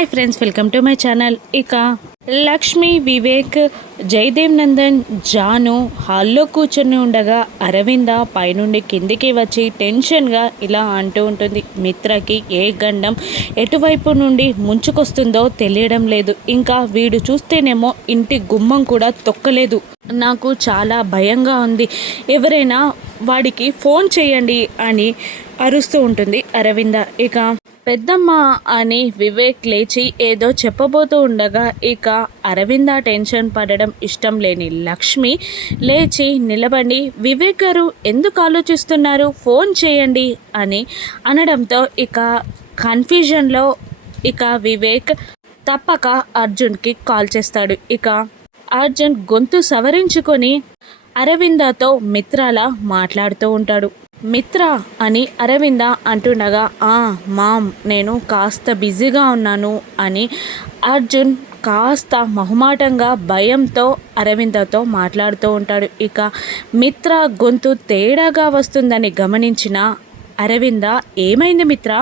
Hi friends, welcome to my channel. ఇక లక్ష్మి, వివేక్, జయదేవ్ నందన్, జాను హాల్లో కూర్చొని ఉండగా అరవింద పైనుండి కిందికి వచ్చి టెన్షన్గా ఇలా అంటూ ఉంటుంది. మిత్రకి ఏ గండం ఎటువైపు నుండి ముంచుకొస్తుందో తెలియడం లేదు. ఇంకా వీడు చూస్తేనేమో ఇంటి గుమ్మం కూడా తొక్కలేదు. నాకు చాలా భయంగా ఉంది. ఎవరైనా వాడికి ఫోన్ చేయండి అని అరుస్తూ ఉంటుంది అరవింద. ఇక పెద్దమ్మ అని వివేక్ లేచి ఏదో చెప్పబోతూ ఉండగా ఇక అరవింద టెన్షన్ పడడం ఇష్టం లేని లక్ష్మి లేచి నిలబడి, వివేక్ గారు ఎందుకు ఆలోచిస్తున్నారు, ఫోన్ చేయండి అని అనడంతో ఇక కన్ఫ్యూజన్లో ఇక వివేక్ తప్పక అర్జున్కి కాల్ చేస్తాడు. ఇక అర్జున్ గొంతు సవరించుకొని అరవిందతో మిత్రలా మాట్లాడుతూ ఉంటాడు. మిత్ర అని అరవింద అంటుండగా, మామ్ నేను కాస్త బిజీగా ఉన్నాను అని అర్జున్ కాస్త మొహమాటంగా భయంతో అరవిందతో మాట్లాడుతూ ఉంటాడు. ఇక మిత్ర గొంతు తేడాగా వస్తుందని గమనించిన అరవింద, ఏమైంది మిత్ర,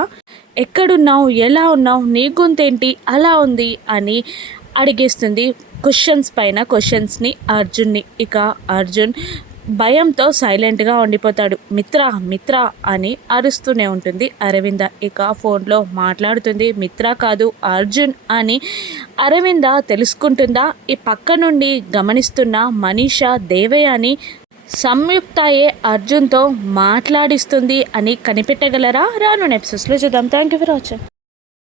ఎక్కడున్నావు, ఎలా ఉన్నావు, నీ గొంతేంటి అలా ఉంది అని అడిగేస్తుంది క్వశ్చన్స్ పైన క్వశ్చన్స్ని అర్జున్ని. ఇక అర్జున్ భయంతో సైలెంట్గా ఉండిపోతాడు. మిత్ర మిత్ర అని అరుస్తూనే ఉంటుంది అరవింద. ఇక ఫోన్లో మాట్లాడుతుంది. మిత్ర కాదు అర్జున్ అని అరవింద తెలుసుకుంటుందా? ఈ పక్క నుండి గమనిస్తున్న మనీషా దేవయాని సంయుక్తయే అర్జున్తో మాట్లాడిస్తుంది అని కనిపెట్టగలరా? రాను ఎపిసోడ్స్లో చూద్దాం. Thank you for watching.